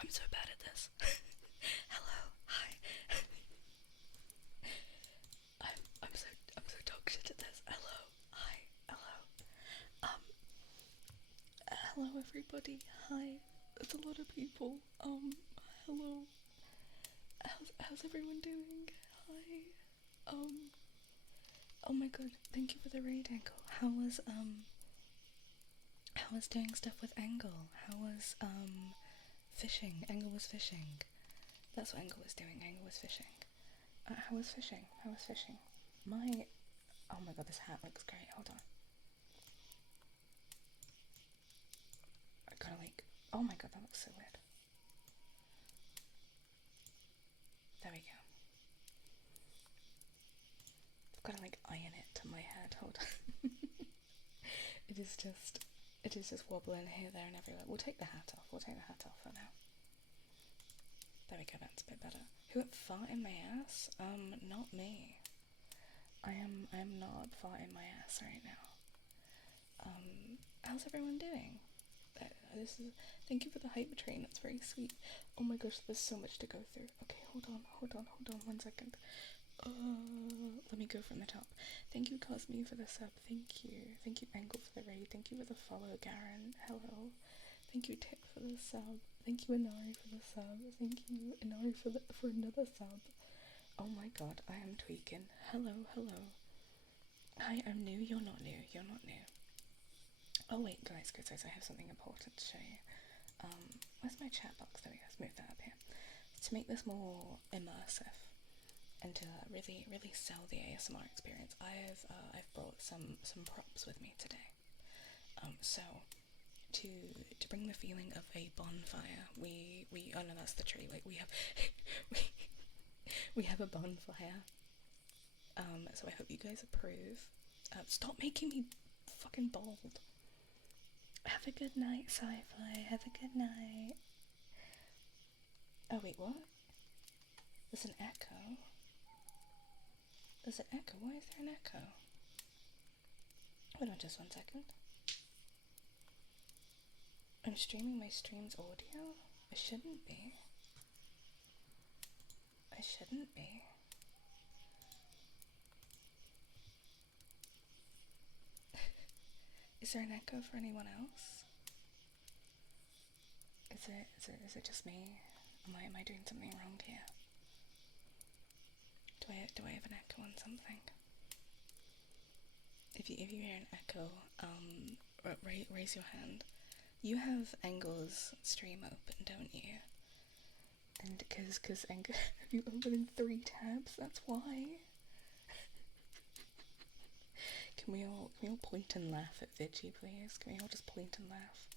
I'm so bad at this. Hello, hi. I'm so dog shit at this. Hello, hi, hello. Um, hello everybody. Hi. There's a lot of people. Hello. How's everyone doing? Hi. Oh my god. Thank you for the raid, Angle. How was doing stuff with Angle? How was fishing? Angle was fishing. That's what Angle was doing. Angle was fishing. How was fishing? How was fishing? My, oh my god, this hat looks great. Hold on. I gotta like, oh my god, that looks so weird. There we go. I've gotta like iron it to my head. Hold on. It is just wobbling here, there, and everywhere. We'll take the hat off. We'll take the hat off for now. There we go. That's a bit better. Who farted in my ass? Not me. I am not farting my ass right now. How's everyone doing? Thank you for the hype train. That's very sweet. Oh my gosh, there's so much to go through. Okay, hold on, 1 second. Let me go from the top. Thank you, Cosme, for the sub. Thank you, Angle, for the raid. Thank you for the follow, Garen. Hello. Thank you, Tip, for the sub. Thank you, Inari, for the sub. Thank you, Inari, for another sub. Oh my god, I am tweaking. Hello. Hi, I'm new. You're not new. Oh wait, guys, I have something important to show you. Where's my chat box? There we go. Let's move that up here. To make this more immersive and to really sell the ASMR experience, I've brought some props with me today. So to bring the feeling of a bonfire, we oh no, that's the tree. Like we have we have a bonfire. So I hope you guys approve. Stop making me fucking bald. Have a good night, Sci-Fi. Have a good night. Oh wait, what? There's an echo. There's an echo. Why is there an echo? Hold on just 1 second. I'm streaming my stream's audio? I shouldn't be. Is there an echo for anyone else? Is it just me? Am I doing something wrong here? Do I have an echo on something? If you hear an echo, raise your hand. You have Angle's stream open, don't you? And cause Angle, have you opened 3 tabs? That's why. Can we all point and laugh at Vidgie, please? Can we all just point and laugh?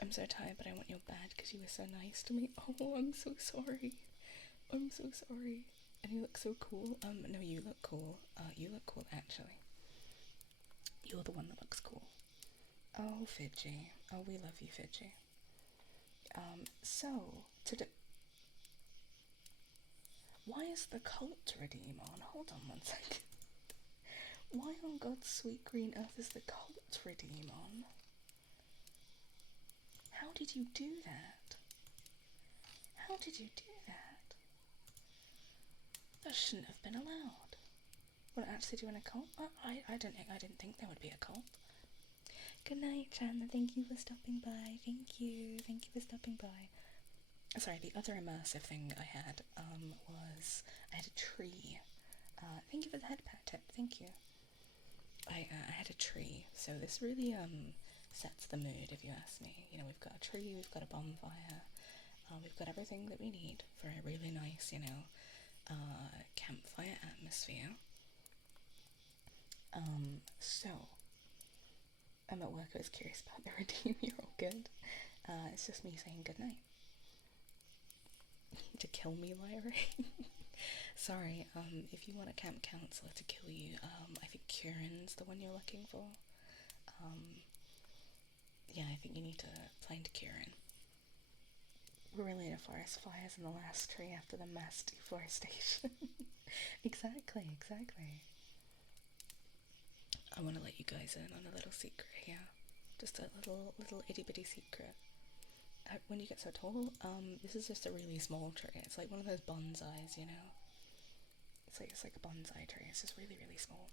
I'm so tired, but I want your bad because you were so nice to me. Oh, I'm so sorry. I'm so sorry. And you look so cool. No, you look cool. You look cool, actually. You're the one that looks cool. Oh, Fidgy. Oh, we love you, Fidgy. So, why is the cult redeem on? Hold on 1 second. Why on God's sweet green earth is the cult redeem on? How did you do that? How did you do that? That shouldn't have been allowed. We're actually doing a cult? I didn't think there would be a cult. Good night, Chandler. Thank you for stopping by. Thank you for stopping by. Sorry, the other immersive thing I had was I had a tree. Thank you for the head pat tip. Thank you. I had a tree, so this really sets the mood, if you ask me. You know, we've got a tree, we've got a bonfire, we've got everything that we need for a really nice, you know, campfire atmosphere. So I'm at work. I was curious about the redeem. You're all good. It's just me saying goodnight. To kill me, Lyra. Sorry, if you want a camp counselor to kill you, I think Kieran's the one you're looking for. Yeah, I think you need to find Kieran. We're really in a forest fires in the last tree after the mass deforestation. Exactly. I want to let you guys in on a little secret here. Just a little itty bitty secret. when you get so tall, this is just a really small tree. It's like one of those bonsais, you know? It's like a bonsai tree. It's just really, really small.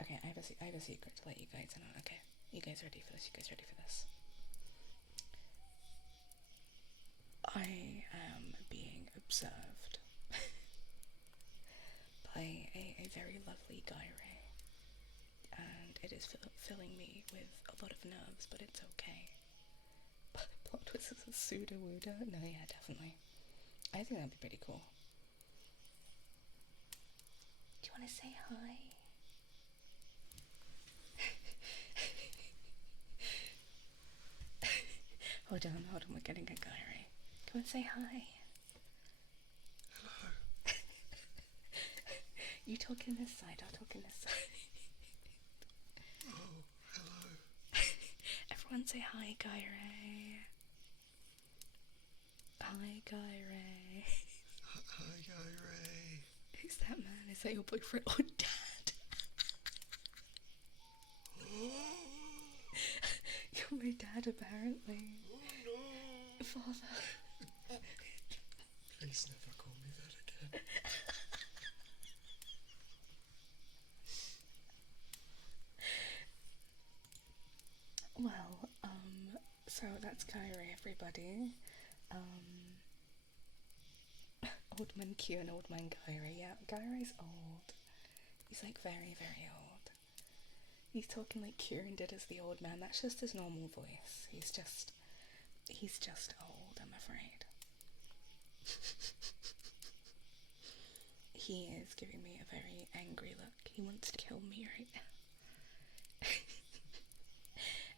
Okay, I have a secret to let you guys in on. Okay, you guys ready for this? You guys ready for this? I am being observed by a very lovely gyre, and it is filling me with a lot of nerves, but it's okay. Plot twist is a pseudo-wooder? No, yeah, definitely. I think that'd be pretty cool. Do you want to say hi? Hold on, we're getting a gyre. Come and say hi. Hello. You talk in this side, I'll talk in this side. Oh, hello. Everyone say hi, gyre. Hi, gyre. Hi, Ray. Who's that man? Is that your boyfriend or dad? You're my dad, apparently. Oh no! Father. Please never call me that again. Well, so that's Kyrie, everybody. Old man Q and old man Kyrie. Yeah, Kyrie's old. He's like very, very old. He's talking like Kieran did as the old man. That's just his normal voice. He's just old, I'm afraid. He is giving me a very angry look. He wants to kill me right now.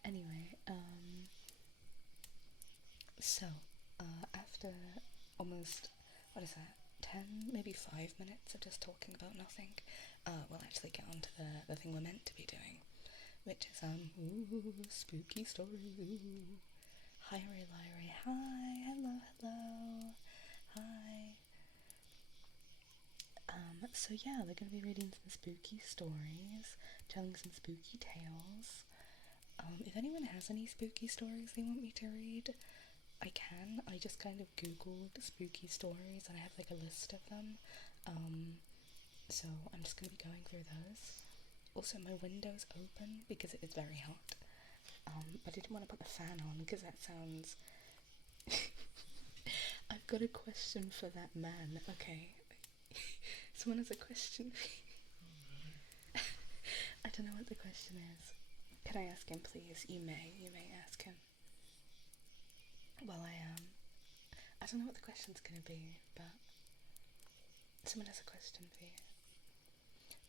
Anyway, so, after almost, what is that, 10, maybe 5 minutes of just talking about nothing, we'll actually get on to the thing we're meant to be doing, which is, ooh, spooky stories, ooh. Hi, Lyrie, hi, hello, hi. So yeah, we're gonna be reading some spooky stories, telling some spooky tales. If anyone has any spooky stories they want me to read, I can. I just kind of googled spooky stories and I have like a list of them. So I'm just gonna be going through those. Also, my window's open because it is very hot. But I didn't want to put the fan on because that sounds. I've got a question for that man. Okay. Someone has a question. I don't know what the question is. Can I ask him, please? You may ask him. Well, I don't know what the question's gonna be, but someone has a question for you.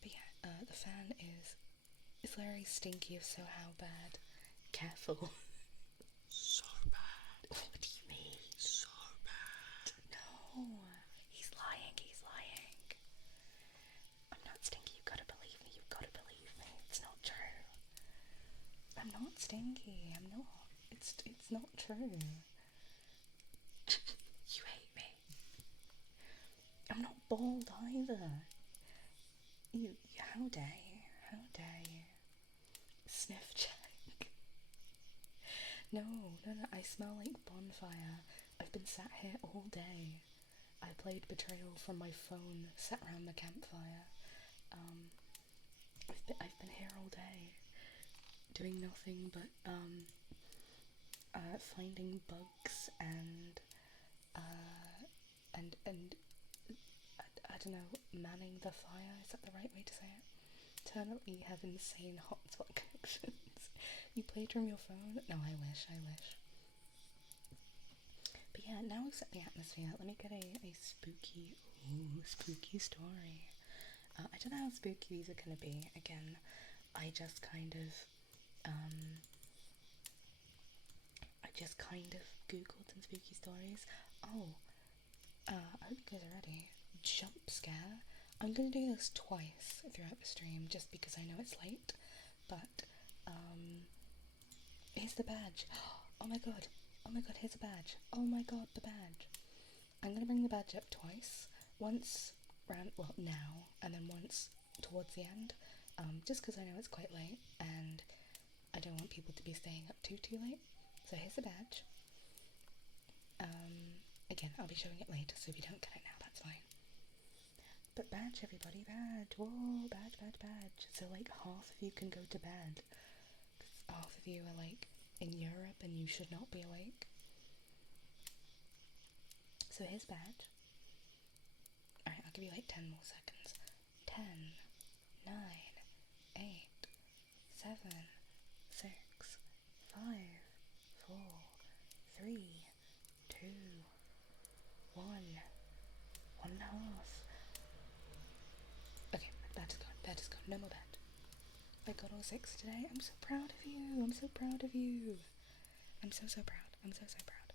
But yeah, the fan is Larry stinky? If so, how bad? Careful. So bad. What do you mean? So bad. No, he's lying. I'm not stinky. You've gotta believe me. It's not true. I'm not stinky. I'm not. It's not true. You hate me. I'm not bald either. How dare you? Sniff check. No, I smell like bonfire. I've been sat here all day. I played Betrayal from my phone, sat around the campfire. I've been here all day, doing nothing but finding bugs and I don't know, manning the fire. Is that the right way to say it? Eternally have insane hotspot connections. You played from your phone? No, I wish. But yeah, now we've set the atmosphere. Let me get a spooky story. I don't know how spooky these are gonna be. Again, I just kind of googled some spooky stories. Oh, I hope you guys are ready. Jump scare. I'm gonna do this twice throughout the stream just because I know it's late. But here's the badge. Oh my god, here's a badge. Oh my god, the badge. I'm gonna bring the badge up twice. Once now, and then once towards the end. Just because I know it's quite late and I don't want people to be staying up too late. So here's the badge. Again, I'll be showing it later, so if you don't get it now, that's fine. But badge, everybody, badge. Whoa, badge, badge, badge. So, like, half of you can go to bed. Because half of you are, like, in Europe and you should not be awake. So here's badge. Alright, I'll give you, like, 10 more seconds. 10, 9, 8, 7, 6, 5, 4, 3, 2, 1, 1.5. Okay, bed is gone, bed is gone, no more bed. I got all 6 today. I'm so proud of you. I'm so proud of you. I'm so proud. I'm so proud.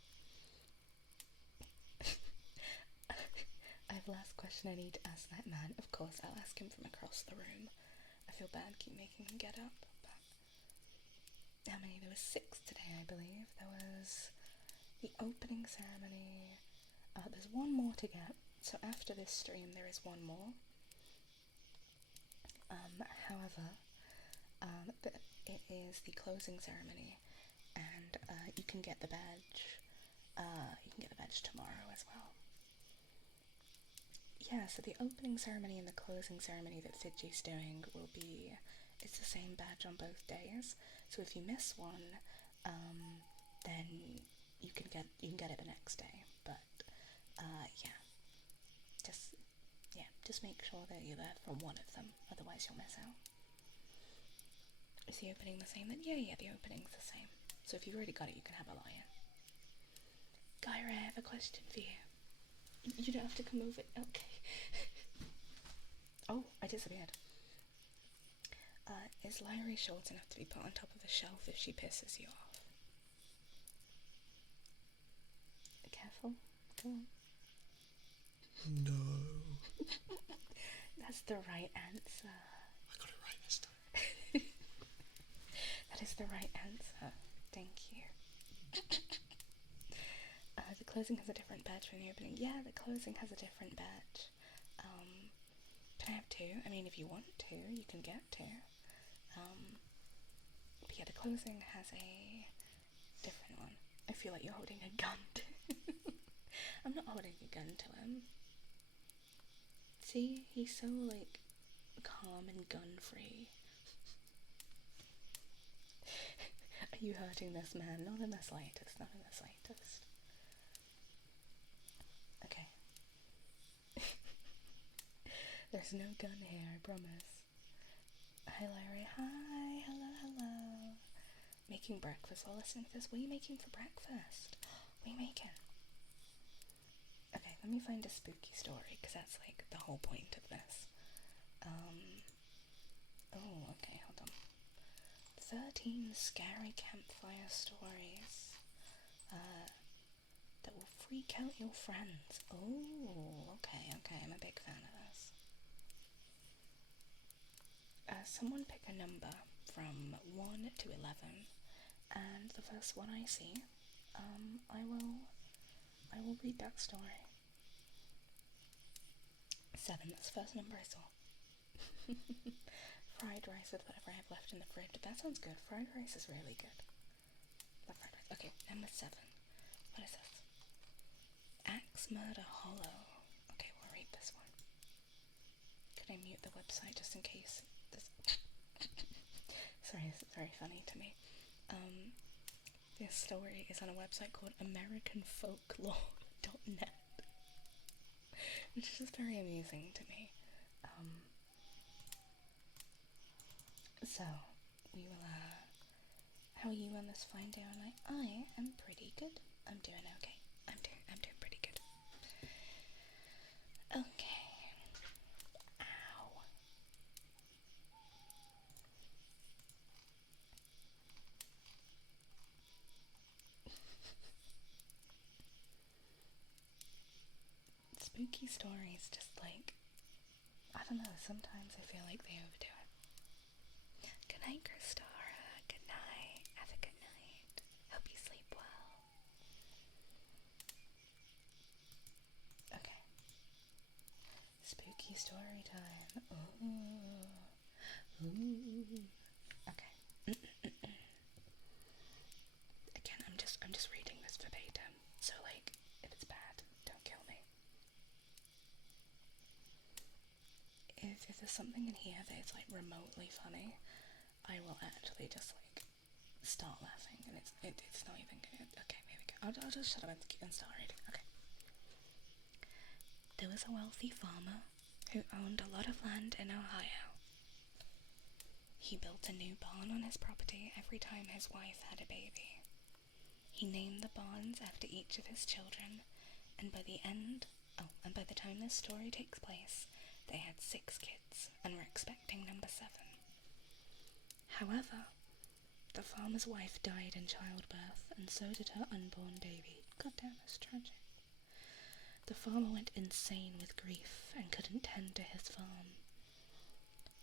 I have last question I need to ask that man. Of course, I'll ask him from across the room. I feel bad keep making him get up, but how many? There was 6 today, I believe. There was the opening ceremony. There's one more to get. So after this stream, there is one more. However, it is the closing ceremony, and you can get the badge. You can get the badge tomorrow as well. Yeah, so the opening ceremony and the closing ceremony that Fidji's doing will be, it's the same badge on both days. So if you miss one, then you can get it the next day. But just make sure that you're there for one of them, otherwise you'll miss out. Is the opening the same then? Yeah, the opening's the same. So if you've already got it, you can have a lie-in. Gyra, I have a question for you. You don't have to come over. Okay. Oh, I disappeared. Is Lyrie short enough to be put on top of a shelf if she pisses you off? Careful. Go on. No. That's the right answer. I got it right this time. That is the right answer. Thank you. The closing has a different badge from the opening. Yeah, the closing has a different badge. Can I have 2? I mean, if you want to, you can get 2. But yeah, the closing has a different one. I feel like you're holding a gun to I'm not holding a gun to him. See, he's so, like, calm and gun-free. Are you hurting this man? Not in the slightest, not in the slightest. Okay. There's no gun here, I promise. Hi, Larry. Hi, hello. Making breakfast while listening to this. What are you making for breakfast? What are you making? Okay, let me find a spooky story, because that's, like, the whole point of this. Oh, okay, hold on. 13 scary campfire stories that will freak out your friends. Oh, okay, I'm a big fan of this. Someone pick a number from 1 to 11, and the first one I see, I will read that story. 7, that's the first number I saw. Fried rice with whatever I have left in the fridge. That sounds good. Fried rice is really good. Love fried rice. Okay, number 7. What is this? Axe Murder Hollow. Okay, we'll read this one. Could I mute the website just in case this... Sorry, this is very funny to me. This story is on a website called AmericanFolklore.net, which is just very amusing to me. So, we will, how are you on this fine day or night? I am pretty good. I'm doing okay. I'm doing pretty good. Okay. Ow. Spooky stories just, like, I don't know, sometimes I feel like they overdo it. Good night, Christara. Good night. Have a good night. Hope you sleep well. Okay. Spooky story time. Ooh. Okay. Again, I'm just reading this verbatim. So, like, if there's something in here that is like remotely funny, I will actually just like start laughing, and it's not even good. Okay, here we go. I'll just shut up and start reading. Okay. There was a wealthy farmer who owned a lot of land in Ohio. He built a new barn on his property every time his wife had a baby. He named the barns after each of his children, and by the time this story takes place, they had 6 kids and were expecting number 7. However, the farmer's wife died in childbirth, and so did her unborn baby. God damn, that's tragic. The farmer went insane with grief and couldn't tend to his farm.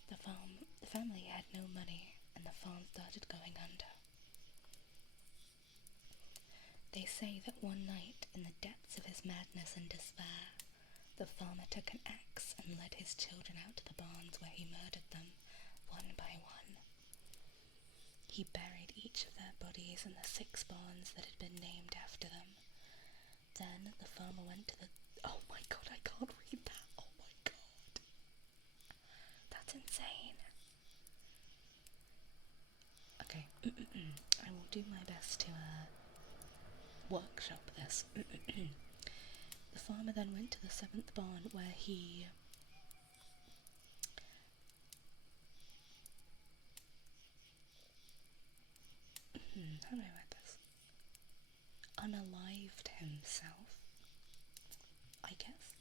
The family had no money, and the farm started going under. They say that one night, in the depths of his madness and despair, the farmer took an axe and led his children out to the barns where he murdered them, one by one. He buried each of their bodies in the 6 barns that had been named after them. Then the farmer went to the... Oh my god, I can't read that. Oh my god. That's insane. Okay. I will do my best to workshop this. The farmer then went to the 7th barn where he... how do I write this? Unalived himself, I guess.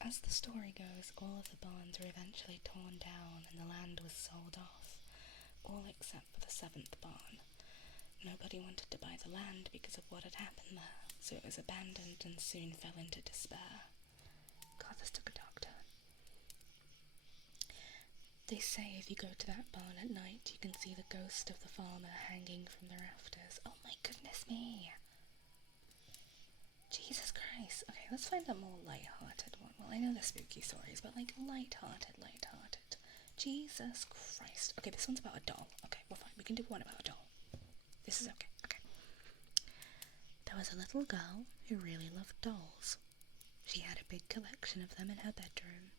As the story goes, all of the barns were eventually torn down and the land was sold off, all except for the 7th barn. Nobody wanted to buy the land because of what had happened there, so it was abandoned and soon fell into despair. God, this took a dark turn. They say if you go to that barn at night, you can see the ghost of the farmer hanging from the rafters. Oh my goodness me! Jesus Christ. Okay, let's find a more light-hearted one. Well, I know they're spooky stories, but like light-hearted. Jesus Christ. Okay, this one's about a doll. Okay, well fine, we can do one about a doll. This is okay. Okay. There was a little girl who really loved dolls. She had a big collection of them in her bedroom.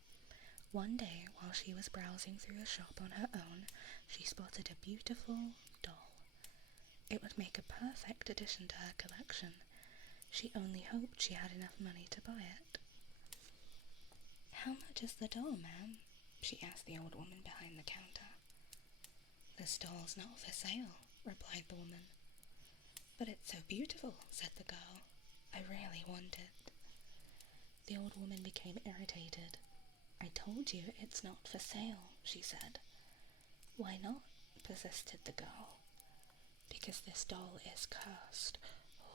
One day, while she was browsing through a shop on her own, she spotted a beautiful doll. It would make a perfect addition to her collection. She only hoped she had enough money to buy it. "How much is the doll, ma'am?" she asked the old woman behind the counter. "This doll's not for sale," replied the woman. "But it's so beautiful," said the girl. "I really want it." The old woman became irritated. "I told you it's not for sale," she said. "Why not?" persisted the girl. "Because this doll is cursed."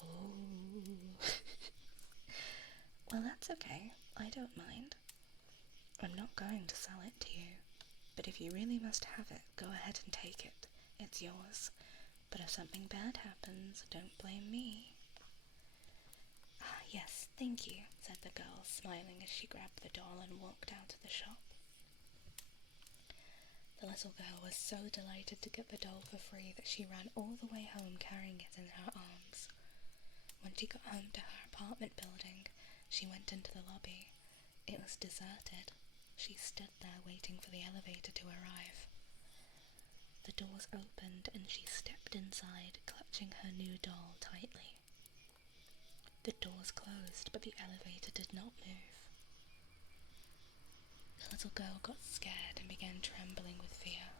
Oh. Well, that's okay. I don't mind. I'm not going to sell it to you, but if you really must have it, go ahead and take it. It's yours. But if something bad happens, don't blame me. "Ah, yes, thank you," said the girl, smiling as she grabbed the doll and walked out of the shop. The little girl was so delighted to get the doll for free that she ran all the way home carrying it in her arms. When she got home to her apartment building, she went into the lobby. It was deserted. She stood there waiting for the elevator to arrive. The doors opened and she stepped inside, clutching her new doll tightly. The doors closed, but the elevator did not move. The little girl got scared and began trembling with fear.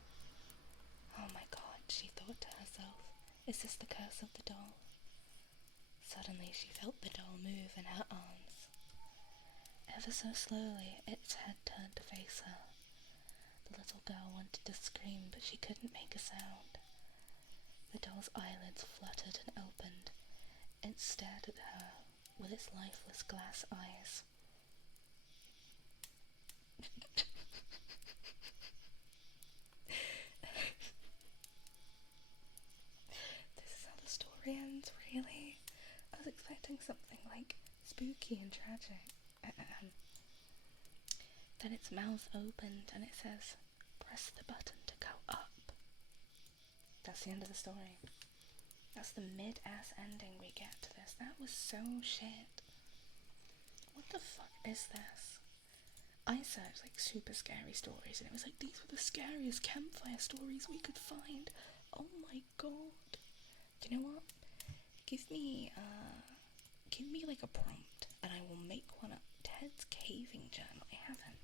"Oh my god," she thought to herself, "is this the curse of the doll?" Suddenly she felt the doll move in her arms. Ever so slowly, its head turned to face her. The little girl wanted to scream, but she couldn't make a sound. The doll's eyelids fluttered and opened. It stared at her with its lifeless glass eyes. This is how the story ends, really? I was expecting something like spooky and tragic. Then its mouth opened and it says, "Press the button to go up." That's the end of the story. That's the mid-ass ending we get to this. That was so shit. What the fuck is this? I searched like super scary stories, and it was like these were the scariest campfire stories we could find. Oh my god! Do you know what? Give me like a prompt, and I will make one up. Ted's caving journal. I haven't.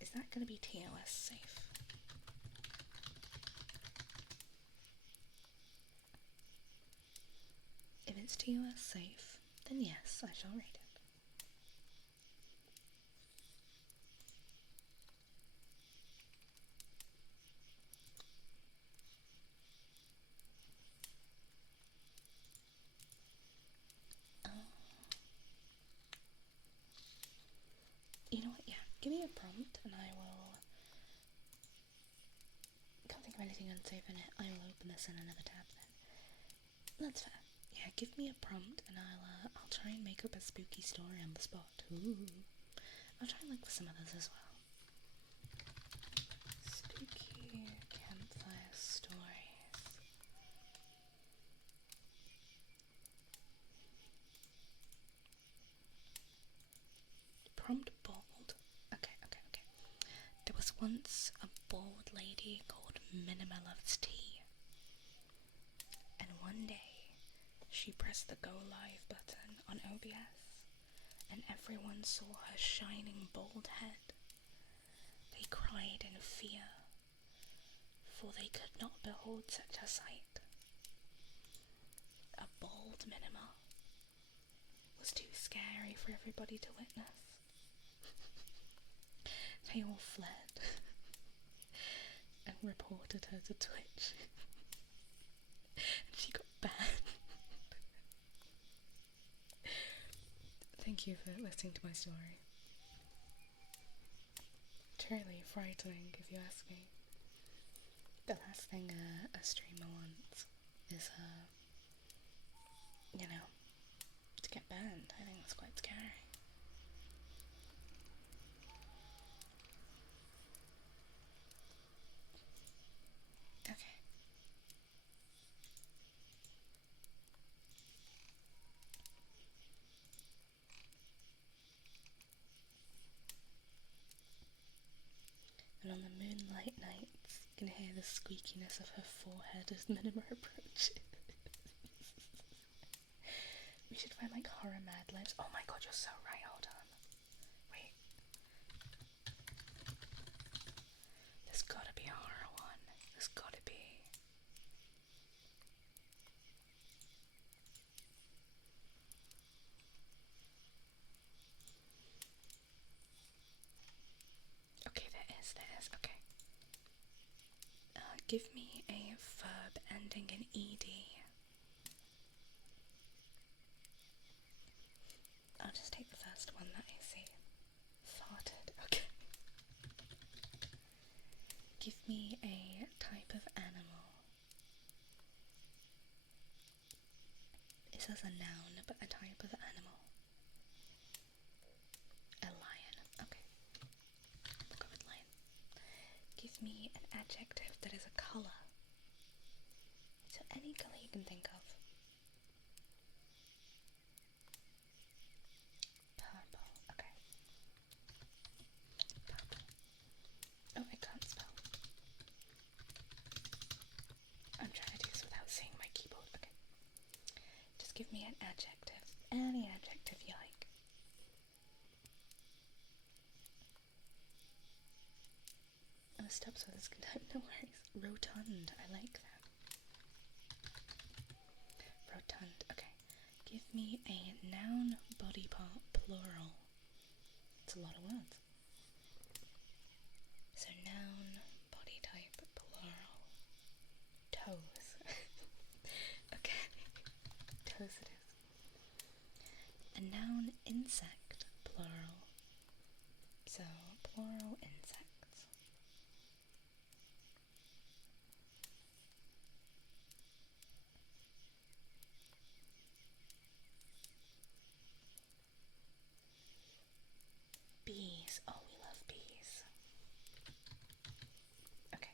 Is that gonna be TOS safe? If it's TOS safe, then yes, I shall read it. You know what? Yeah, give me a prompt, and I will. Can't think of anything unsafe in it. I will open this in another tab then. That's fair. Yeah, give me a prompt, and I'll try and make up a spooky story on the spot. Ooh. I'll try and look for some others as well. Spooky campfire stories. Prompt bald. Okay. There was once a bald lady called Minima Loves Tea. And one day, she pressed the go live button on OBS, and everyone saw her shining bald head. They cried in fear, for they could not behold such a sight. A bald Minima was too scary for everybody to witness. They all fled and reported her to Twitch. And she got banned. Thank you for listening to my story. Truly frightening, if you ask me. The last thing a streamer wants is, to get banned. I think that's quite scary. Okay. And on the moonlight nights, you can hear the squeakiness of her forehead as Minima approaches. We should find like horror Mad Libs. Oh my god, you're so right. Hold on. Wait. There's gotta be a horror one. There's gotta be. Okay, there is. Okay. Give me a verb ending in ed. I'll just take the first one that I see. Farted. Okay. Give me a type of animal. It says a noun, but a type of animal. A lion. Okay. We'll go with lion. Give me an adjective that is a colour. So any colour you can think of. Purple. Okay. Purple. Oh, I can't spell. I'm trying to do this without seeing my keyboard. Okay. Just give me an adjective. Any adjective you like. Oh, stop so this can type. No worries. Rotund. I like that. Rotund. Okay. Give me a noun body part plural. It's a lot of words. So noun body type plural. Toes. Okay. Toes it is. A noun insect plural. So plural insects. Bees. Oh, we love bees. Okay.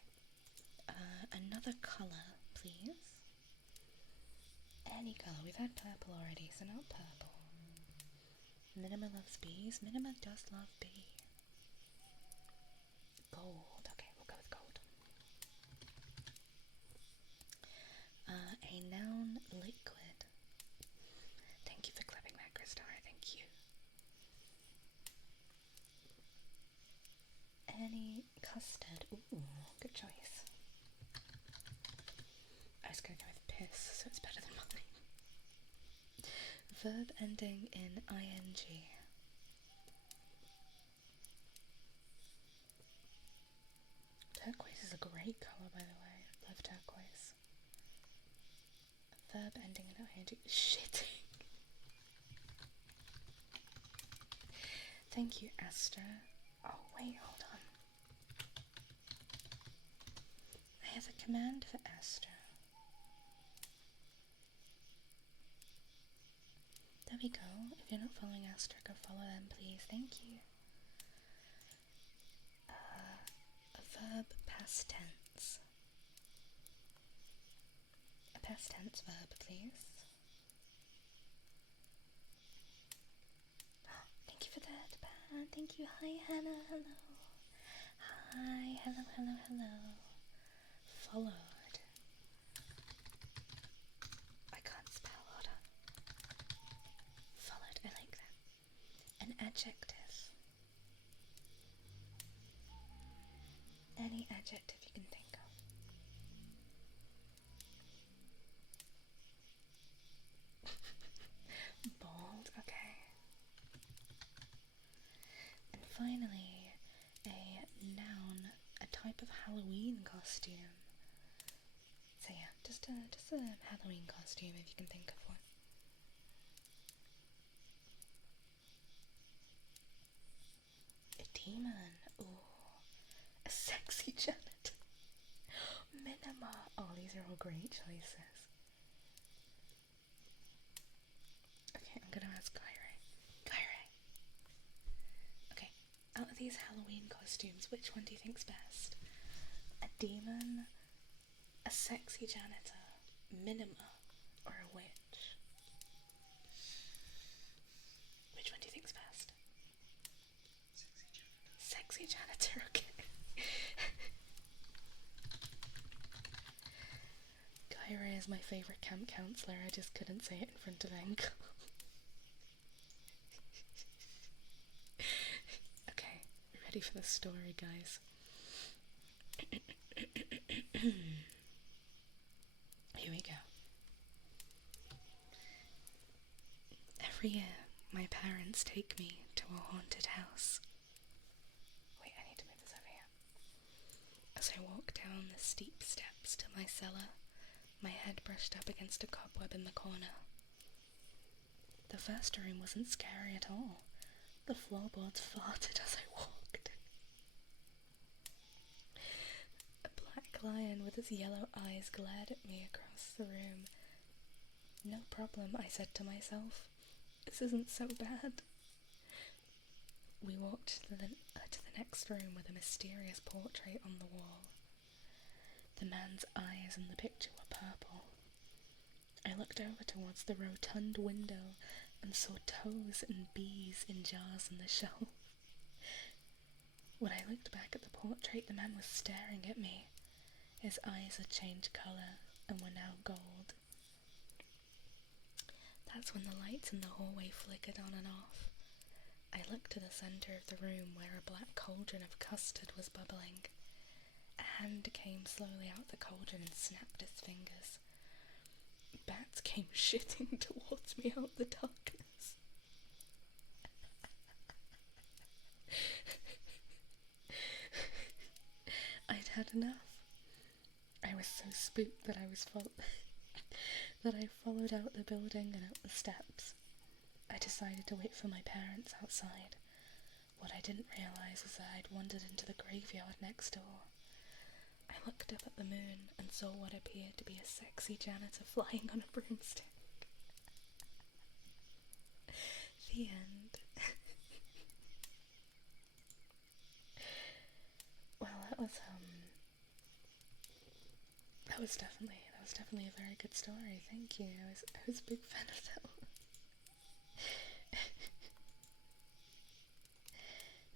Another colour, please. Any colour. We've had purple already, so not purple. Minima loves bees. Minima does love bees. Gold. Okay, we'll go with gold. A noun liquid. Thank you for clipping that, Christara. Thank you. Any custard. Ooh, good choice. I was gonna go with piss, so it's better than mine. Verb ending in ing. Turquoise is a great colour, by the way. Love turquoise. Verb ending in ing. Shitting. Thank you, Astra. Oh, wait, hold on. I have a command for Astra. There we go. If you're not following Astra, go follow them, please. Thank you. A verb past tense. A past tense verb, please. Thank you for that, Pan. Thank you. Hi, Hannah. Hello. Hi. Hello, hello, hello. Followed. I can't spell. Hold on. Followed. I like that. An adjective. Any adjective you can think of. Bold. Okay. And finally, a noun, a type of Halloween costume. So yeah, just a Halloween costume if you can think of one. A demon. Ooh. A sexy janitor. Minima. Oh, these are all great choices. Okay, I'm gonna ask Kyrie. Kyrie. Okay, out of these Halloween costumes, which one do you think's best? A demon, a sexy janitor, Minima, or a witch? Which one do you think's best? Sexy janitor, okay. Kyrie is my favourite camp counsellor, I just couldn't say it in front of Enk. Okay, ready for the story, guys. Here we go. Every year, my parents take me to a haunted house. Wait, I need to move this over here. As I walk down the steep steps to my cellar, my head brushed up against a cobweb in the corner. The first room wasn't scary at all. The floorboards farted as I walked. A black lion with its yellow eyes glared at me across the room. No problem, I said to myself. This isn't so bad. We walked to the next room with a mysterious portrait on the wall. The man's eyes in the picture were purple. I looked over towards the rotund window and saw toes and bees in jars on the shelf. When I looked back at the portrait, the man was staring at me. His eyes had changed colour and were now gold. That's when the lights in the hallway flickered on and off. I looked to the centre of the room where a black cauldron of custard was bubbling. A hand came slowly out the cauldron and snapped its fingers. Bats came shitting towards me out the darkness. I'd had enough. I was so spooked that I followed out the building and up the steps. I decided to wait for my parents outside. What I didn't realise was that I'd wandered into the graveyard next door. I looked up at the moon and saw what appeared to be a sexy janitor flying on a broomstick. The end. Well, that was definitely a very good story. Thank you. I was a big fan of that one.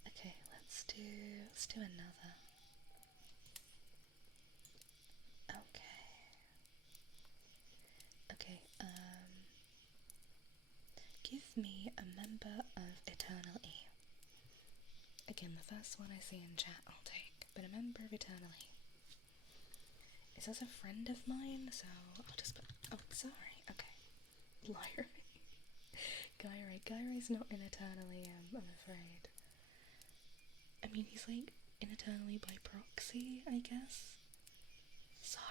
Okay, let's do another. me a member of eternale. Again, the first one I see in chat I'll take, but a member of eternale. It says a friend of mine, so I'll just put. Oh, sorry. Okay. Lyra. Gyrai's not in eternally, I'm afraid. I mean, he's like in eternally by proxy, I guess. Sorry.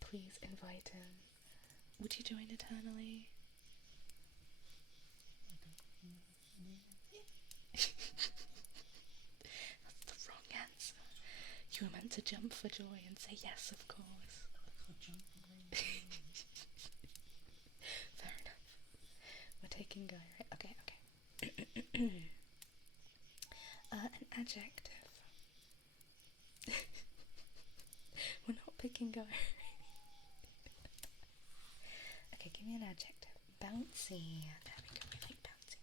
Please invite him. Would you join eternally? That's the wrong answer. You were meant to jump for joy and say yes, of course. Fair enough. We're taking Guy, right? Okay. An adjective. We're not picking Guy. Okay, give me an adjective. Bouncy. There we go, I like bouncy.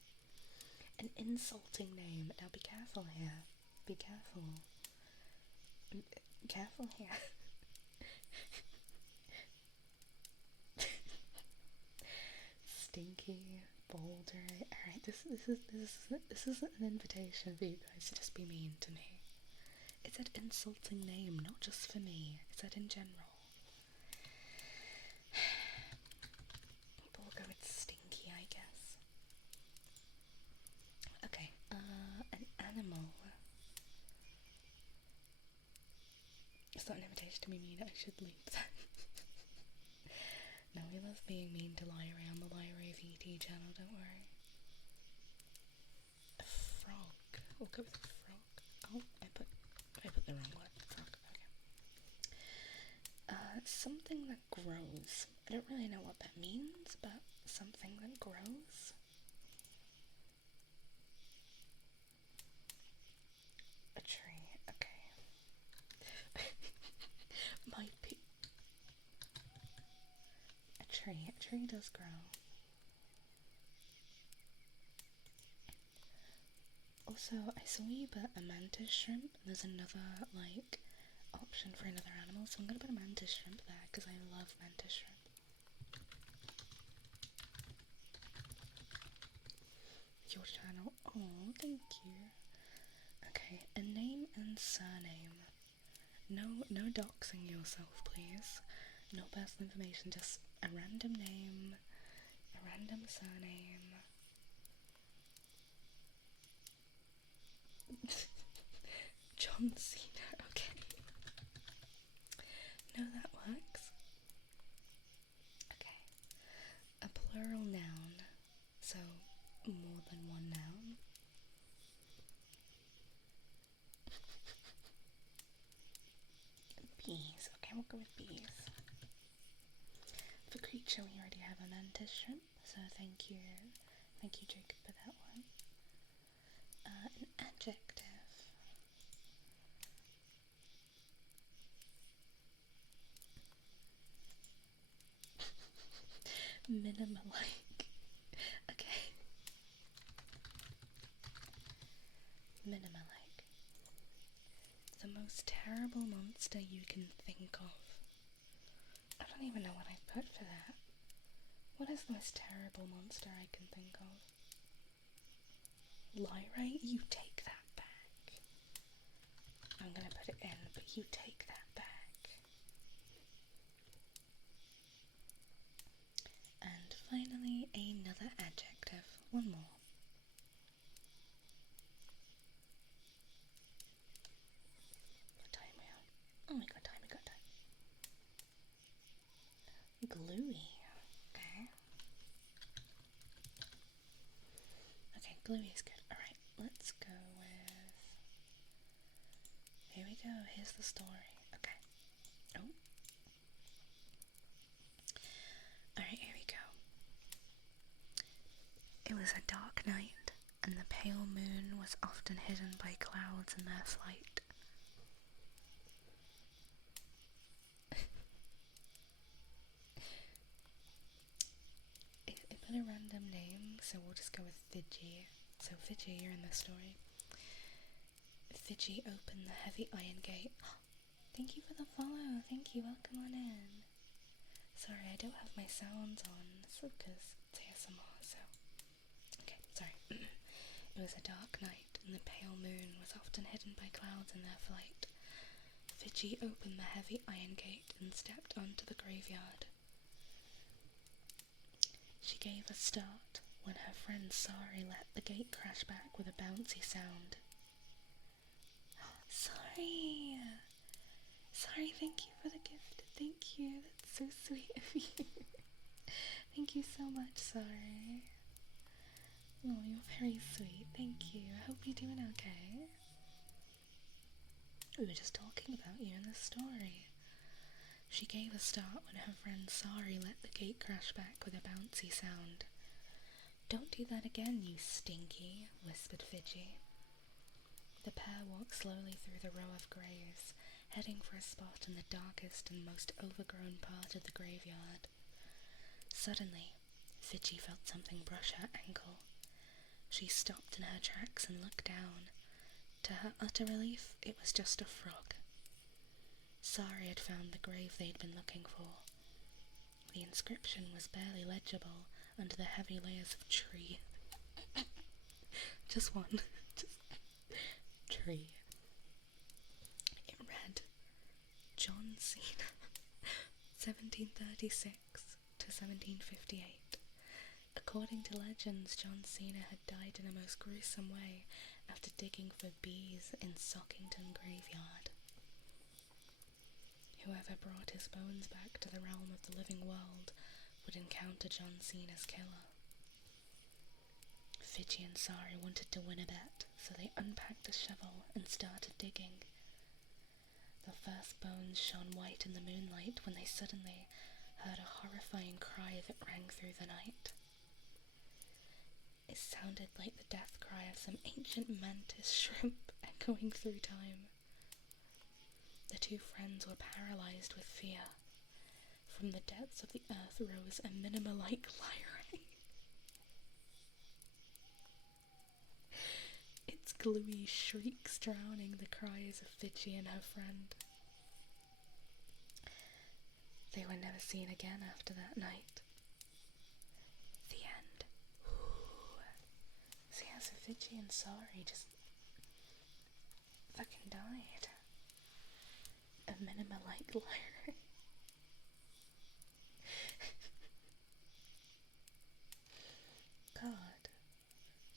An insulting name. Now be careful here. Be careful. Careful here. Stinky, boulder. Alright, this isn't an invitation for you guys to just be mean to me. It's an insulting name, not just for me. It's that in general. But we'll go with stinky, I guess. Okay, an animal. It's not an invitation to be mean, I should leave that. No, we love being mean to Lyra on the Lyra VT channel, don't worry. A frog. We'll go with a frog. Oh, I put the wrong word. Frog, okay. Something that grows. I don't really know what that means, but something that grows. A tree, okay. A tree does grow. Also, I saw you put a mantis shrimp. There's another, like, option for another animal, so I'm gonna put a mantis shrimp there, because I love mantis shrimp. Your channel. Oh, thank you. Okay, a name and surname. No doxing yourself, please. No personal information, just a random name, a random surname. John Cena, okay. No, that works. Okay. A plural noun, so more than one noun. Bees, okay, we'll go with bees. For creature, we already have a mantis shrimp, so thank you Jacob for that one. An adjective. Minimalike. Okay. Minimalike. The most terrible monster you can think of. I don't even know what I put for that. What is the most terrible monster I can think of? Lyra, you take that back. I'm gonna put it in, but you take that back. And finally, another adjective. One more. What time we on? Oh, we got time. Gluey. Okay. Okay, gluey is good. Alright, let's go with... Here we go, here's the story. Okay. Oh. Alright, here we go. It was a dark night, and the pale moon was often hidden by clouds in their flight. It put a random name, so we'll just go with Fiji. So Fiji, you're in this story. Fiji opened the heavy iron gate. Thank you for the follow. Thank you. Welcome on in. Sorry, I don't have my sounds on, because it's ASMR, so... Okay, sorry. It was a dark night, and the pale moon was often hidden by clouds in their flight. Fidji opened the heavy iron gate and stepped onto the graveyard. She gave a start when her friend Sari let the gate crash back with a bouncy sound. Sorry! Sorry, thank you for the gift. Thank you, that's so sweet of you. Thank you so much, Sorry. Oh, you're very sweet, thank you. I hope you're doing okay. We were just talking about you in the story. She gave a start when her friend Sari let the gate crash back with a bouncy sound. Don't do that again, you stinky, whispered Fidji. The pair walked slowly through the row of graves, heading for a spot in the darkest and most overgrown part of the graveyard. Suddenly, Fidji felt something brush her ankle. She stopped in her tracks and looked down. To her utter relief, it was just a frog. Sari had found the grave they'd been looking for. The inscription was barely legible under the heavy layers of tree. Just one. Just tree. It read, John Cena, 1736 to 1758. According to legends, John Cena had died in a most gruesome way after digging for bees in Sockington graveyard. Whoever brought his bones back to the realm of the living world would encounter John Cena's killer. Fidji and Sari wanted to win a bet, so they unpacked a shovel and started digging. The first bones shone white in the moonlight when they suddenly heard a horrifying cry that rang through the night. It sounded like the death cry of some ancient mantis shrimp echoing through time. The two friends were paralyzed with fear. From the depths of the earth rose a minima-like lyre. Its gluey shrieks drowning the cries of Fidji and her friend. They were never seen again after that night. The end. So yeah, so Fidji and Sari just fucking died. A minima-like lyre. God.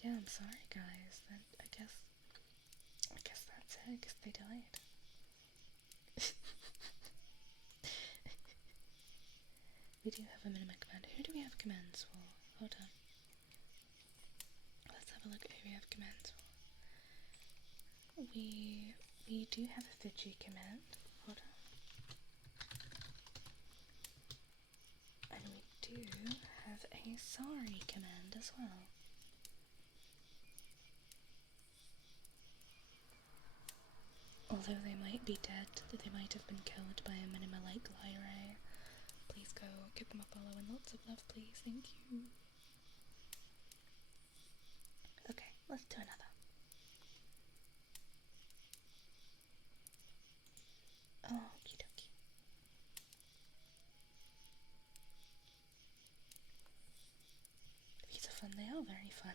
Yeah, I'm sorry guys. Then I guess that's it. I guess they died. We do have a minimum command. Who do we have commands for? Hold on. Let's have a look at who we have commands for. We do have a Fidji command. Hold on. And we do have a Sari command as well. Although they might be dead, they might have been killed by a minima-like lyre. Please go give them a follow and lots of love, please. Thank you. Okay, let's do another. Okie dokie. These are fun, they are very fun.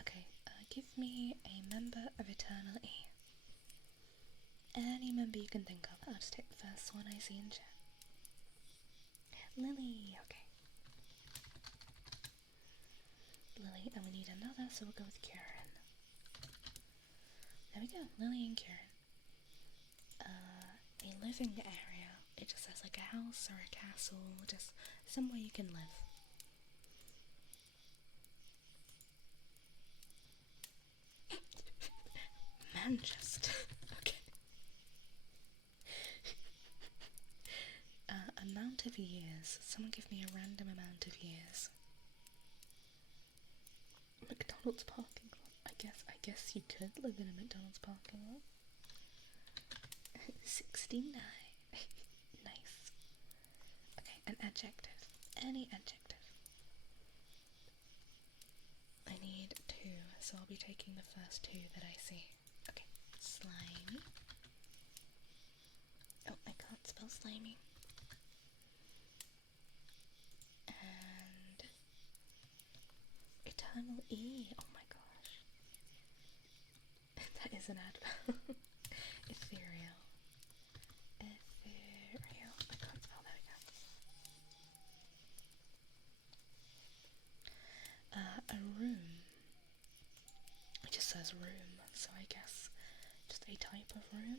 Okay, give me a member of eternale. Any member you can think of. I'll just take the first one I see in chat. Lily, okay. Lily, and we need another, so we'll go with Karen. There we go, Lily and Karen. A living area. It just says like a house or a castle, just somewhere you can live. Manchester. Okay. Amount of years. Someone give me a random amount of years. McDonald's parking lot. I guess you could live in a McDonald's parking lot. 69. Nice. Okay, an adjective. Any adjective. I need 2, so I'll be taking the first 2 that I see. Okay, slimy. Oh, I can't spell slimy. Eternal E. Oh my gosh. That is an advert. Ethereal. Ethereal. I can't spell, there we go. A room. It just says room, so I guess just a type of room.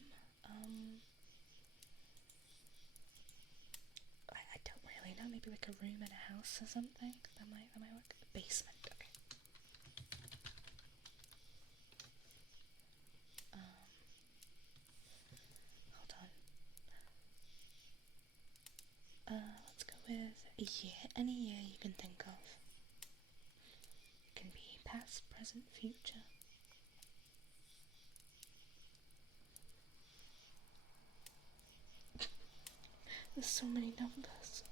I don't really know, maybe like a room in a house or something. That might work. Basement, okay. Hold on. Let's go with a year. Any year you can think of. It can be past, present, future. There's so many numbers.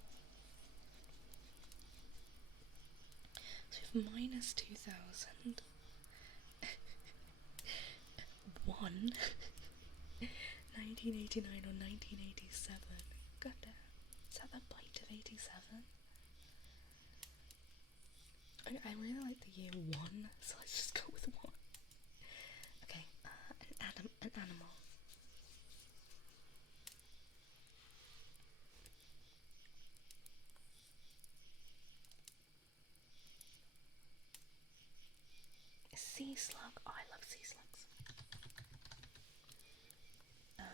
So we have minus 2000. 1. 1989 or 1987. God damn. Is that the bite of 87? I really like the year 1, so let's just go with 1. Okay, an animal. A sea slug. Oh, I love sea slugs.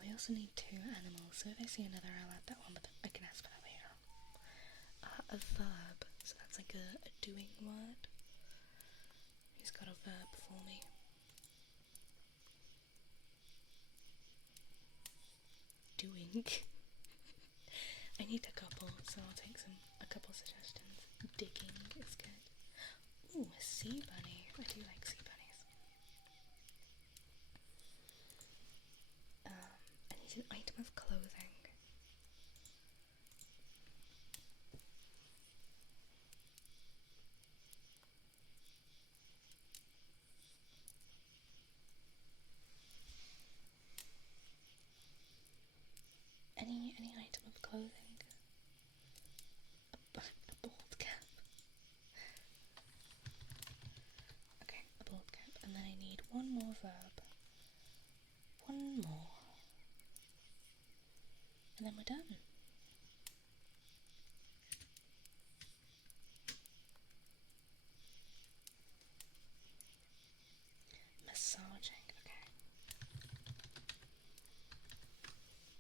We also need 2 animals, so if I see another I'll add that one, but I can ask for that later. A verb, so that's like a doing word. He's got a verb for me. Doing. I need a couple, so I'll take a couple suggestions. Digging is good. Ooh, a sea bunny. I do like sea bunnies. I need an item of clothing. Any item of clothing. A bald cap. Okay, a bald cap. And then I need one more verb. One more. And then we're done. Massaging, okay.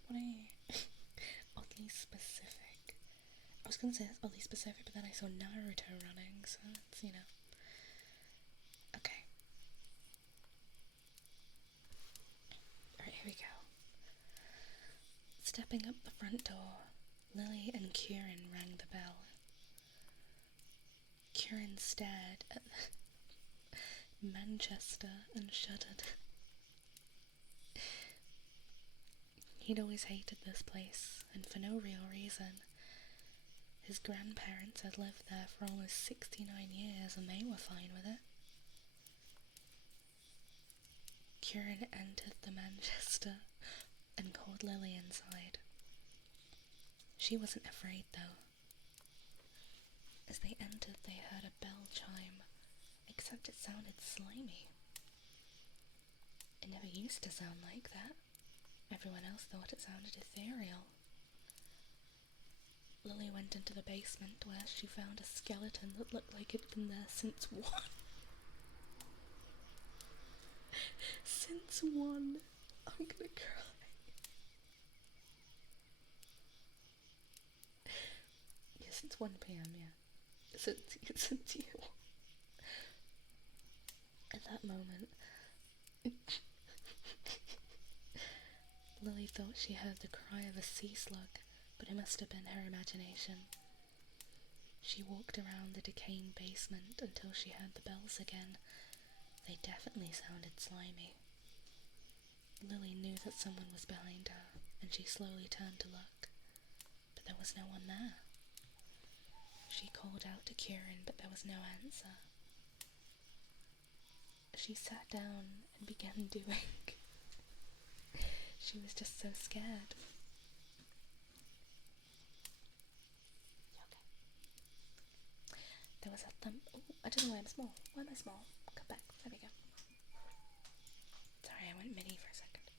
What are you? Oddly specific. I was gonna say that's oddly specific, but then I saw Naruto running, so it's, you know. Okay. Alright, here we go. Stepping up the front door, Lily and Kieran rang the bell. Kieran stared at Manchester and shuddered. He'd always hated this place, and for no real reason. His grandparents had lived there for almost 69 years and they were fine with it. Kieran entered the Manchester and called Lily inside. She wasn't afraid though. As they entered, they heard a bell chime, except it sounded slimy. It never used to sound like that. Everyone else thought it sounded ethereal. Lily went into the basement where she found a skeleton that looked like it'd been there since 1. Since 1. I'm gonna cry. Yeah, since 1 PM, yeah. Since you. At that moment, Lily thought she heard the cry of a sea slug, but it must have been her imagination. She walked around the decaying basement until she heard the bells again. They definitely sounded slimy. Lily knew that someone was behind her, and she slowly turned to look, but there was no one there. She called out to Kieran, but there was no answer. She sat down and began doing. She was just so scared. Okay. There was a thump. Oh, I don't know why I'm small. Why am I small? Come back. There we go. Sorry, I went mini for a second.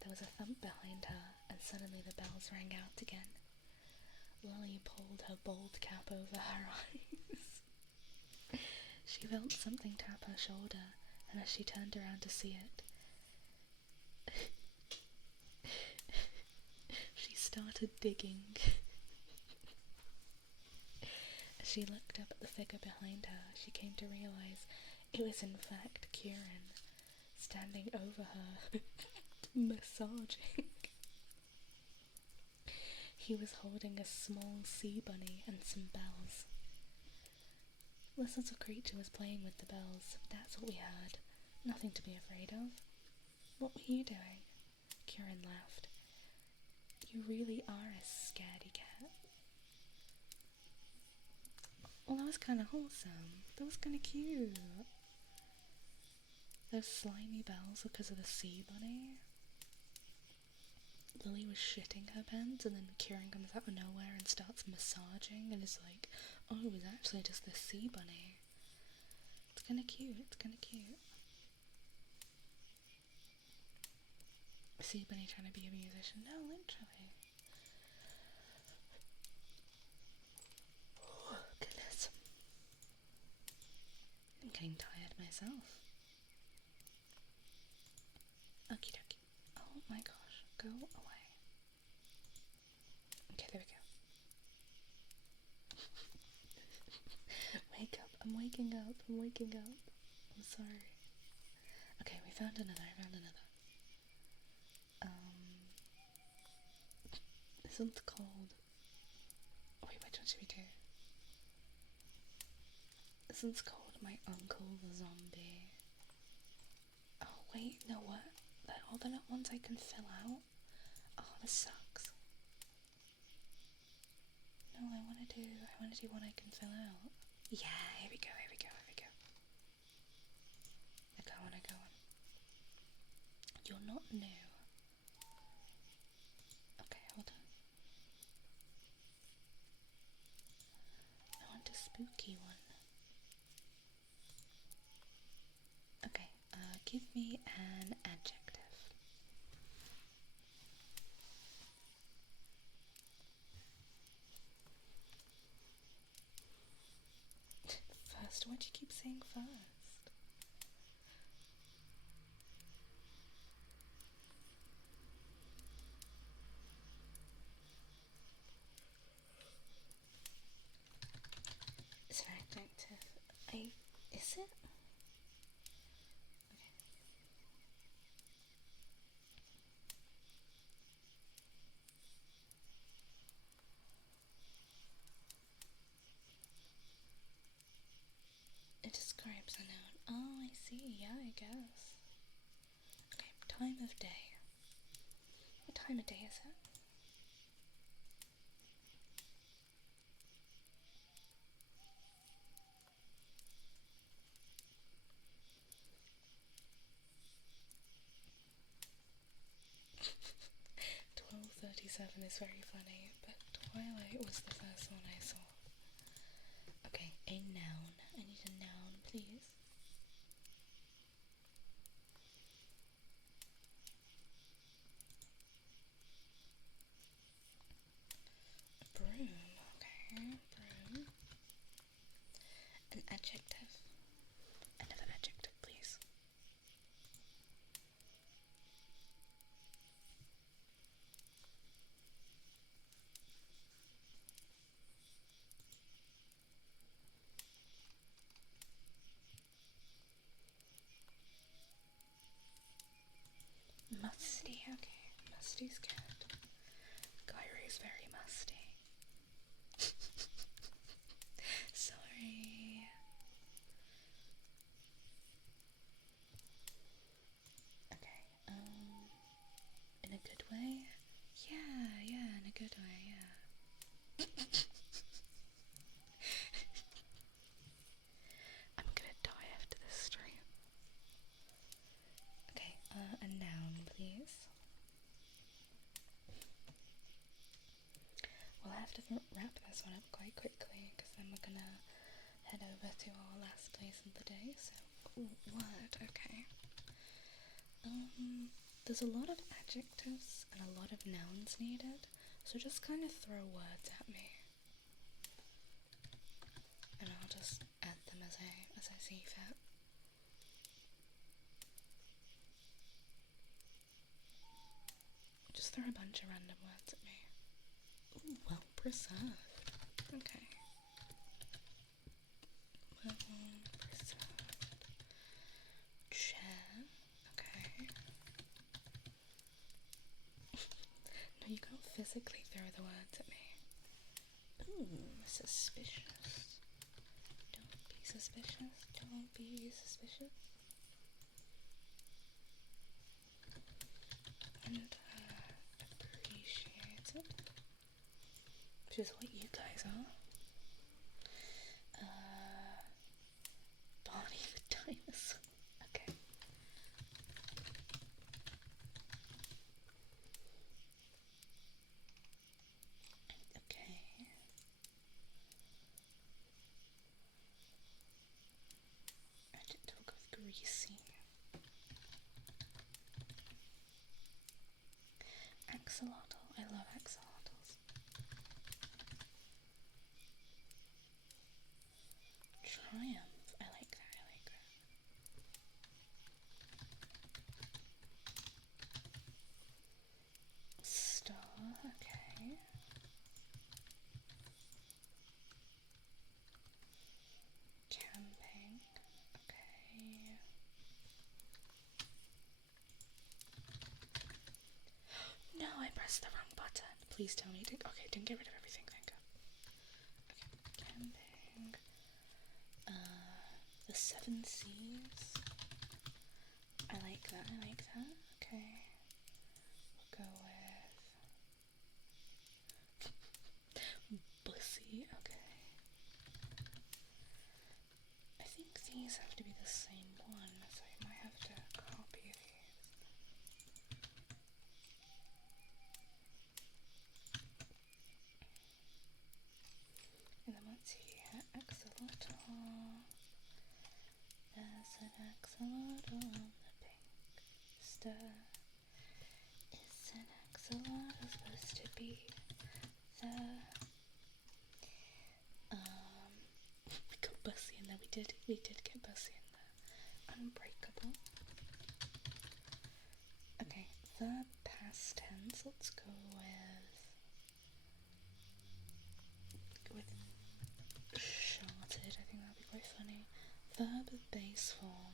There was a thump behind her, and suddenly the bells rang out again. Lily pulled her bald cap over her eyes. She felt something tap her shoulder, and as she turned around to see it, she started digging. As she looked up at the figure behind her, she came to realize it was in fact Kieran, standing over her, massaging. He was holding a small sea bunny and some bells. This little creature was playing with the bells. That's what we heard. Nothing to be afraid of. What were you doing? Kieran laughed. You really are a scaredy cat. Well, that was kind of wholesome. That was kind of cute. Those slimy bells because of the sea bunny. Lily was shitting her pants, and then Kieran comes out of nowhere and starts massaging and is like, oh, it was actually just the sea bunny. It's kind of cute. It's kind of cute. Sea bunny trying to be a musician? No, literally. Oh, goodness. I'm getting tired myself. Okie dokie. Oh my gosh, go away. Okay, there we go. Wake up, I'm waking up, I'm waking up. I'm sorry. Okay, we found another, I found another. This one's called... Wait, which one should we do? This one's called My Uncle the Zombie. Oh wait, no what? They're not ones I can fill out? Oh, this sucks. No, I wanna do one I can fill out. Yeah, here we go, here we go, here we go. I got one. You're not new. Okay, hold on. I want a spooky one. Okay, give me an adjective. First, why do you keep saying first? It's an adjective. Is it? Okay. It describes a noun. Oh, I see. Yeah, I guess. Okay, time of day. What time of day is it? "12:37" is very funny, but Twilight was the first one I saw. Okay, a noun. I need a noun, please. A broom. Okay, broom. An adjective. Another adjective, please. Musty, okay. Musty's good. Kyrie's very musty. Sorry. Okay, in a good way? Yeah, in a good way, yeah. I'm gonna die after this stream. Okay, a noun, please. this one up quite quickly because then we're gonna head over to our last place of the day. So, word, okay. There's a lot of adjectives and a lot of nouns needed, so just kind of throw words at me, and I'll just add them as I see fit. Just throw a bunch of random words at me. Ooh, well preserved. Okay. Well preserved. Chair. Okay. No, you can't physically throw the words at me. Ooh, suspicious. Don't be suspicious. Don't be suspicious. And appreciated. Which is what you guys are. Barney the dinosaur. Okay. Okay. Adjective will go with greasy. Axolotl. I love axolotls. Triumph. I like that. I like that. Star. Okay. Camping. Okay. No, I pressed the wrong button. Please tell me to. Okay, didn't get rid of everything, thank God. Okay, camping. The Seven Seas. I like that, I like that. Okay. We'll go with Bussy, okay. I think these have to be the same one, so I might have to copy these. And then let's see here, axolotl. There's an axolotl on the pink star. Is an axolotl supposed to be the we got Bussy in there, we did get Bussy in there. Unbreakable. Okay, verb past tense, let's go with shorted, I think that'd be quite funny. Verb base form.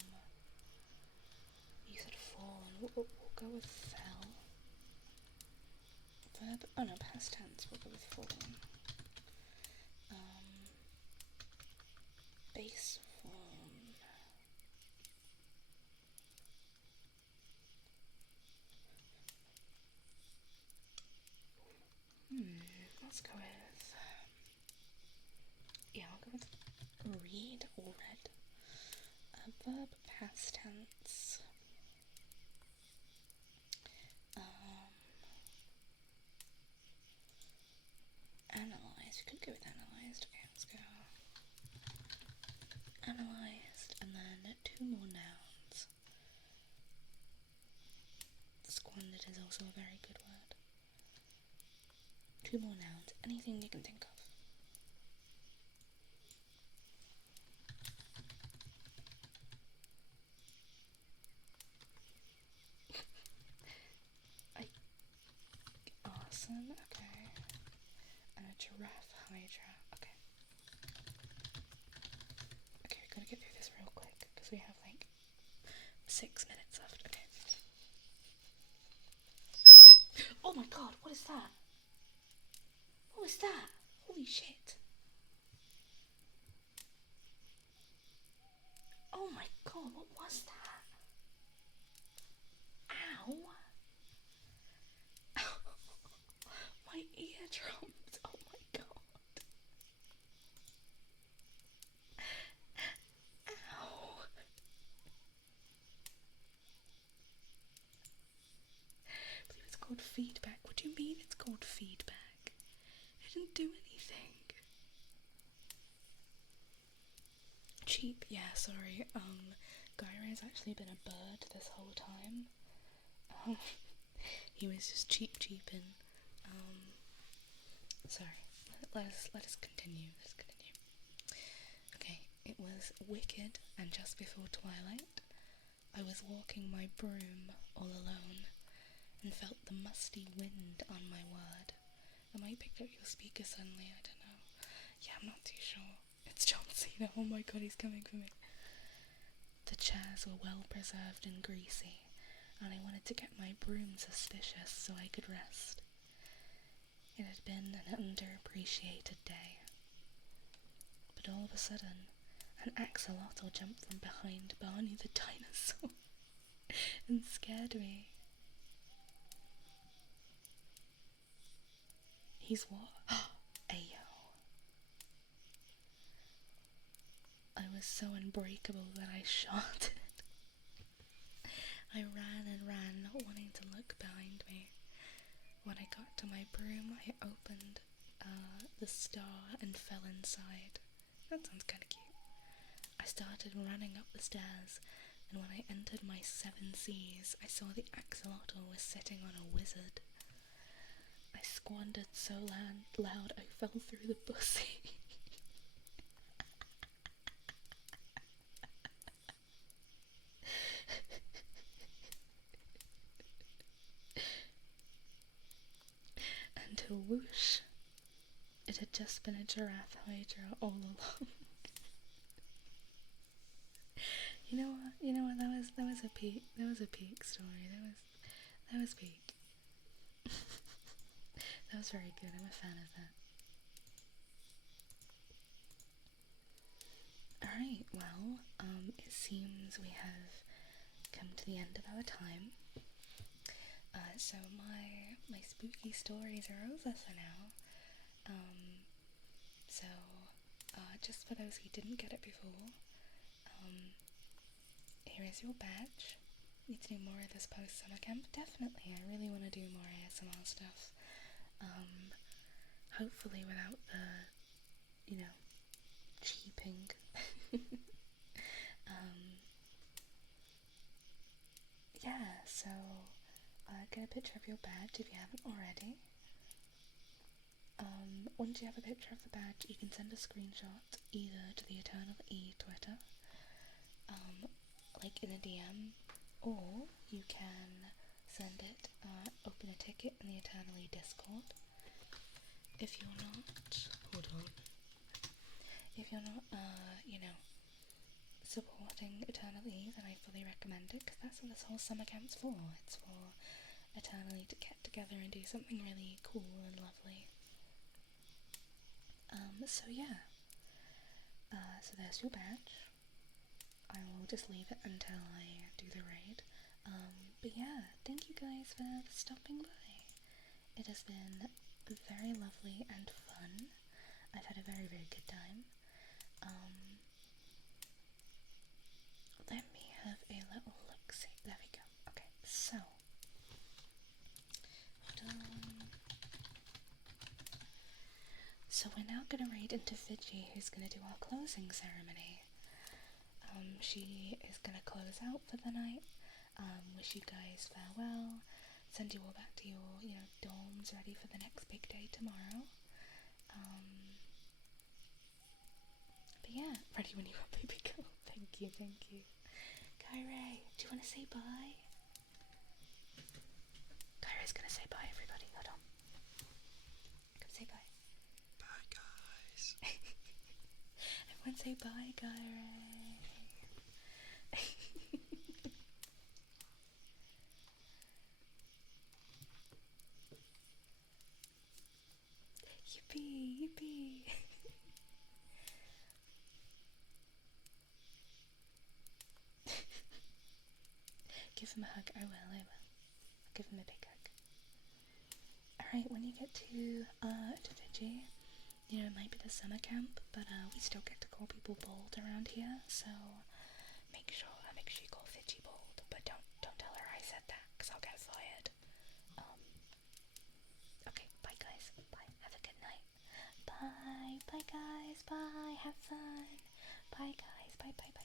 You said fallen, we'll go with fell. Verb, oh no, past tense, we'll go with fallen. Base form. Let's go with, yeah, I'll go with read or read. Verb past tense. Analyze, you could go with analyzed. Okay, let's go. Analyzed, and then 2 more nouns. Squandered is also a very good word. 2 more nouns, anything you can think of. Arson, okay. And a giraffe hydra, okay. Okay, we gotta get through this real quick because we have like 6 minutes left, okay. Oh my god, what is that? What was that? Holy shit. Oh my god, what was that? Ow. My eardrums, oh my god. Ow. I believe it's called feedback. What do you mean it's called feedback? I didn't do anything. cheap. Yeah, sorry. Gyra's actually been a bird this whole time. Um, he was just cheaping. Sorry. Let us continue. Let's continue. Okay, it was wicked, and just before twilight, I was walking my broom all alone, and felt the musty wind on my word. I might pick up your speaker suddenly. I don't know. Yeah, I'm not too sure. It's John Cena. Oh my god, he's coming for me. The chairs were well preserved and greasy, and I wanted to get my broom suspicious so I could rest. It had been an underappreciated day. But all of a sudden, an axolotl jumped from behind Barney the dinosaur and scared me. He's what? Ayo. I was so unbreakable that I shot it. I ran and ran, not wanting to look behind me. When I got to my broom, I opened the star and fell inside. That sounds kind of cute. I started running up the stairs, and when I entered my 7 Cs, I saw the axolotl was sitting on a wizard. I squandered so loud I fell through the bussy. And whoosh, it had just been a giraffe hydra all along. You know what, that was a peak story, that was peak. That was very good, I'm a fan of that. Alright, well, it seems we have come to the end of our time. So my spooky stories are over for now. So just for those who didn't get it before, here is your badge. Need to do more of this post summer camp? Definitely, I really want to do more ASMR stuff. Hopefully without the, cheaping. Yeah, so get a picture of your badge if you haven't already. Once you have a picture of the badge, you can send a screenshot either to the Eternal E Twitter, like in a DM, or you can send it, open a ticket in the Eternal E Discord. If you're not, hold on. If you're not, supporting Eternal E, then I fully recommend it, because that's what this whole summer camp's for. It's for Eternal E to get together and do something really cool and lovely. So yeah. So there's your badge. I will just leave it until I do the raid. But yeah, thank you guys for stopping by. It has been very lovely and fun. I've had a very, very good time. Let me have a little look-see. There we go. Okay, so hold on. So we're now gonna raid into Fiji, who's gonna do our closing ceremony. She is gonna close out for the night. Wish you guys farewell. Send you all back to your, dorms, ready for the next big day tomorrow. But yeah, ready when you are, baby girl. Thank you. Kyrie, do you want to say bye? Kyrie's gonna say bye, everybody. Hold on. Come say bye. Bye, guys. Everyone say bye, Kyrie. Yippee. Give him a hug. I will. I'll give him a big hug. Alright, when you get to Fiji, it might be the summer camp, but we still get to call people bold around here, so make sure you call Fiji bold, but don't tell her I said that, because I'll get fired. Okay, bye guys. Bye. Have a good night. Bye. Bye guys. Bye. Have fun. Bye guys. bye, bye, bye.